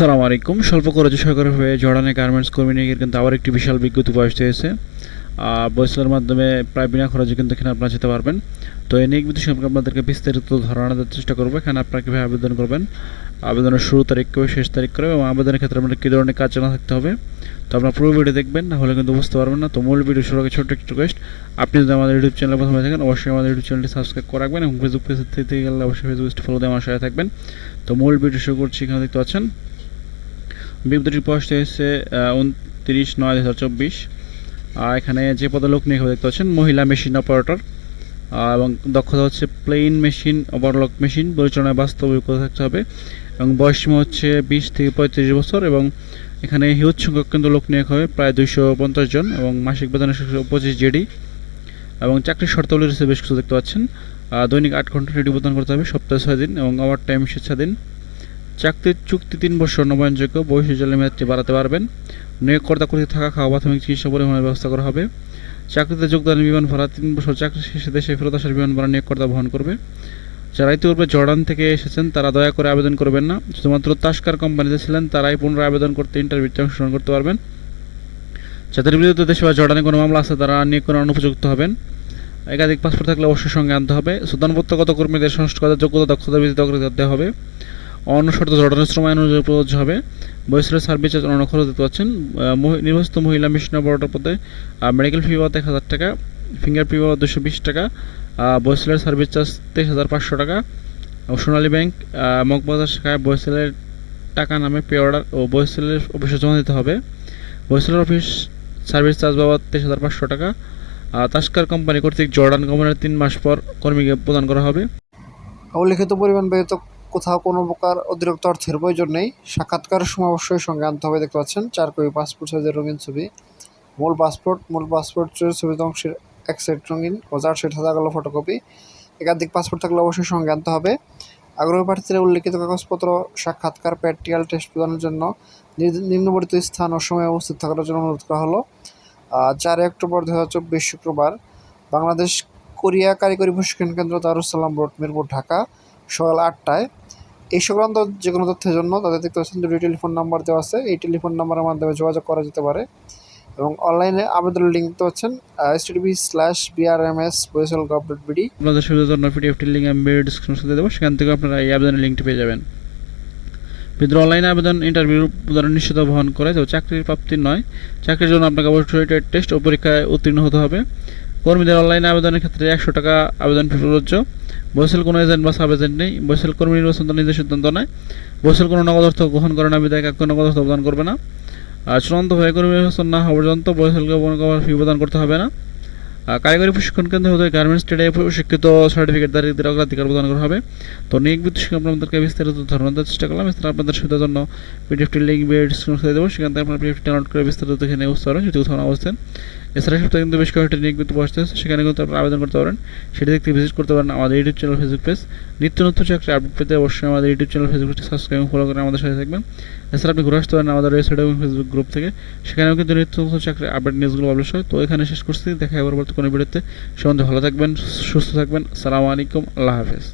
সালাম আলাইকুম। স্বল্প খরচে সরকারিভাবে জর্ডানে গার্মেন্টস কর্মী নিয়োগের কিন্তু আবার একটি বিশাল বিজ্ঞপ্তি প্রকাশিত হয়েছে। বয়সের মাধ্যমে প্রায় বিনা খরচে কিন্তু এখানে আপনারা যেতে পারবেন। তো এই নিয়োগ বিধি সম্পর্কে আপনাদেরকে বিস্তারিত ধারণা দেওয়ার চেষ্টা করবো। এখানে আপনারা কীভাবে আবেদন করবেন, আবেদনের শুরু তারিখ কবে, শেষ তারিখ করে এবং আবেদনের ক্ষেত্রে আপনাদের কী ধরনের কাজ জানা থাকতে হবে। তো আপনারা পুরো ভিডিও দেখবেন, না হলে কিন্তু বুঝতে পারবেন না। তো মূল ভিডিও শুরু আগে ছোট্ট একটু রিকোয়েস্ট, আপনি যদি আমাদের ইউটিউব চ্যানেলে প্রথমে থাকেন অবশ্যই আমাদের ইউটিউব চ্যানেলটি সাবস্ক্রাইব করে রাখবেন এবং ফেসবুক পেজ থেকে গেলে অবশ্যই ফেসবুক পেজটি ফলো দিয়ে আমার সাথে থাকবেন। তো মূল ভিডিও শুরু করছি। এখানে দেখতে পাচ্ছেন বিজ্ঞপ্তিটি প্রকাশিত হয়েছে 29/9/2024। এখানে যে পদে লোক নিয়োগ দেখতে পাচ্ছেন মহিলা মেশিন অপারেটর এবং দক্ষতা হচ্ছে প্লেন মেশিন ওভারলক মেশিন পরিচালনায় বাস্তব অভিজ্ঞতা থাকতে হবে এবং বয়সসীমা হচ্ছে 20 থেকে 35 বছর এবং এখানে হিউজ সংখ্যক কিন্তু লোক নিয়োগ হবে, প্রায় 250 জন এবং মাসিক বেতনের 25 জেডি এবং চাকরির শর্তাবলী রয়েছে বেশ কিছু দেখতে পাচ্ছেন। দৈনিক 8 ঘন্টা ডিউটি প্রদান করতে হবে, সপ্তাহে 6 দিন এবং ওভার টাইম স্বেচ্ছাধীন। চাকরির চুক্তি 3 বছর নবায়নযোগ্য, বয়সজলের মেয়াদটি বাড়াতে পারবেন। নিয়োগকর্তা কর্তৃক থাকা, খাওয়া, প্রাথমিক চিকিৎসা পরিবহনের ব্যবস্থা করা হবে। চাকরিতে যোগদানের বিমান ভাড়া 3 বছর চাকরি শেষে দেশে ফেরত আসার বিমান ভাড়া নিয়োগকর্তা বহন করবে। যারা ইতিপূর্বে জর্ডান থেকে এসেছেন তারা দয়া করে আবেদন করবেন না। শুধুমাত্র তাস্কার কোম্পানিতে ছিলেন তারাই পুনরায় আবেদন করতে ইন্টারভিউতে অংশগ্রহণ করতে পারবেন। যাদের বিরুদ্ধে দেশে বা জর্ডানে কোনো মামলা আছে তারা নিয়োগ করার অনুপযুক্ত হবেন। একাধিক পাসপোর্ট থাকলে অবশ্যই সঙ্গে আনতে হবে। সুদানপত্রগত কর্মীদের সংশ্লিষ্ট কাজের যোগ্যতা দক্ষতার ভিত্তিতে অগ্রাধিকার দেওয়া হবে। অন্য শর্ত জর্ডানের শ্রম আইন অনুযায়ী প্রযোজ্য হবে। বয়সের সার্ভিস চার্জ অন্য খরচ দিতে পারছেন। নির্বাচিত মহিলা মেশিন অপারেটর পদে মেডিকেল ফি বাবদ 1000 টাকা, ফিঙ্গার ফি বাবদ 220 টাকা, বয়সেলের সার্ভিস চার্জ 23,500 টাকা। সোনালী ব্যাংক মগবাজার শাখায় বয়সেলের টাকা নামে পে অর্ডার ও বয়সেলের অফিসে জমা দিতে হবে। বয়সেলের অফিস সার্ভিস চার্জ বাবদ 23,500 টাকা। তাস্কার কোম্পানি কর্তৃক জর্ডান গমনের 3 মাস পর কর্মীকে প্রদান করা হবে। উল্লিখিত পরিমাণ ব্যতীত কোথাও কোনো প্রকার অতিরিক্ত অর্থের প্রয়োজন নেই। সাক্ষাৎকারের সময় অবশ্যই সঙ্গে আনতে হবে। দেখতে পাচ্ছেন 4 কপি পাসপোর্ট সাইজের রঙিন ছবি, মূল পাসপোর্ট ছবির অংশের 1 সেট রঙিন ও 4 সেট সাদা কালো ফটোকপি। একাধিক পাসপোর্ট থাকলে অবশ্যই সঙ্গে আনতে হবে। আগ্রহী প্রার্থীরা উল্লিখিত কাগজপত্র, সাক্ষাৎকার, প্র্যাকটিক্যাল টেস্ট প্রদানের জন্য নিম্নবর্ণিত স্থান ও সময়ে উপস্থিত থাকার জন্য অনুরোধ করা হলো। 4 অক্টোবর 2024 শুক্রবার, বাংলাদেশ কোরিয়া কারিগরি প্রশিক্ষণ কেন্দ্র, দারুস সালাম রোড, মিরপুর, ঢাকা, সকাল 8টায়। এই সংক্রান্ত যে কোনো তথ্যের জন্য তাদের দেখতে পাচ্ছেন 2টি টেলিফোন নাম্বার দেওয়া আছে। এই টেলিফোন নাম্বারের মাধ্যমে যোগাযোগ করা যেতে পারে এবং অনলাইনে আবেদনের লিঙ্ক দেখতে পাচ্ছেন http:/brms.boisel.gov.bd। আপনাদের সুবিধার জন্য পিডিএফটির লিঙ্ক আমি ভিডিও ডিসক্রিপশনে দিয়ে দেবো, সেখান থেকে আপনারা এই আবেদনের লিঙ্কটি পেয়ে যাবেন। ভিতরে অনলাইনে আবেদন ইন্টারভিউ প্রদানের নিশ্চিত বহন করে, তো চাকরির প্রাপ্তির নয়, চাকরির জন্য আপনাকে অবশ্যই টেস্ট ও পরীক্ষায় উত্তীর্ণ হতে হবে। কর্মীদের অনলাইনে আবেদনের ক্ষেত্রে 100 টাকা আবেদন ফি প্রযোজ্য। বয়সেল কোনো এজেন্ট বা সাব এজেন্ট নেই। বয়সেল কর্মী নির্বাচন তার নিজের সিদ্ধান্ত নয়। বয়সেল কোনো নগদ অর্থ গ্রহণ করে না বিধায় কোনো নগদ অর্থ প্রদান করবে না। চূড়ান্ত হয়ে কর্মী নির্বাচন না হওয়া পর্যন্ত বয়সেলকে কোনো ফি প্রদান করতে হবে না। কারিগরি প্রশিক্ষণ কেন্দ্র হতে গার্মেন্টস ট্রেডে প্রশিক্ষিত সার্টিফিকেট দাঁড়িয়ে অগ্রাধিকার প্রদান করা হবে। তো নিয়োগ বিদ্যুৎ আপনাদেরকে বিস্তারিত ধারণা দেওয়ার চেষ্টা করলাম। এছাড়া আপনাদের সুবিধার জন্য পিডিএফটির লিঙ্ক ভিডিও ডিসক্রিপশনে দেবো, সেখান থেকে আপনারা পিডিএফটি ডাউনলোড করে বিস্তারিত দেখে নিয়ে বুঝতে পারেন যদি কোথাও না অবস্থান। এছাড়া সপ্তাহে কিন্তু বেশ কয়েকটি নিয়োগ বিজ্ঞপ্তি প্রকাশিত হয়েছে, সেখানে কিন্তু আপনারা আবেদন করতে পারেন। সেটি দেখতে ভিজিট করতে পারেন আমাদের ইউটিউব চ্যানেল, ফেসবুক পেজ। নিত্য নতুন চাকরি আপডেট পেতে অবশ্যই আমাদের ইউটিউব চ্যানেল, ফেসবুক পেজটি সাবস্ক্রাইব এবং ফলো করে আমাদের সাথে থাকবেন। এছাড়া আপনি ঘুরে আসতে পারেন আমাদের ওয়েবসাইট এবং ফেসবুক গ্রুপ থেকে, সেখানেও কিন্তু নিত্য নতুন চাকরি আপডেট নিউজগুলো পাবলিশ হয়। তো এখানে শেষ করছি, দেখা হবে পরবর্তী কোনো ভিডিওতে। সে ভালো থাকবেন, সুস্থ থাকবেন। আসসালামু আলাইকুম, আল্লাহ হাফেজ।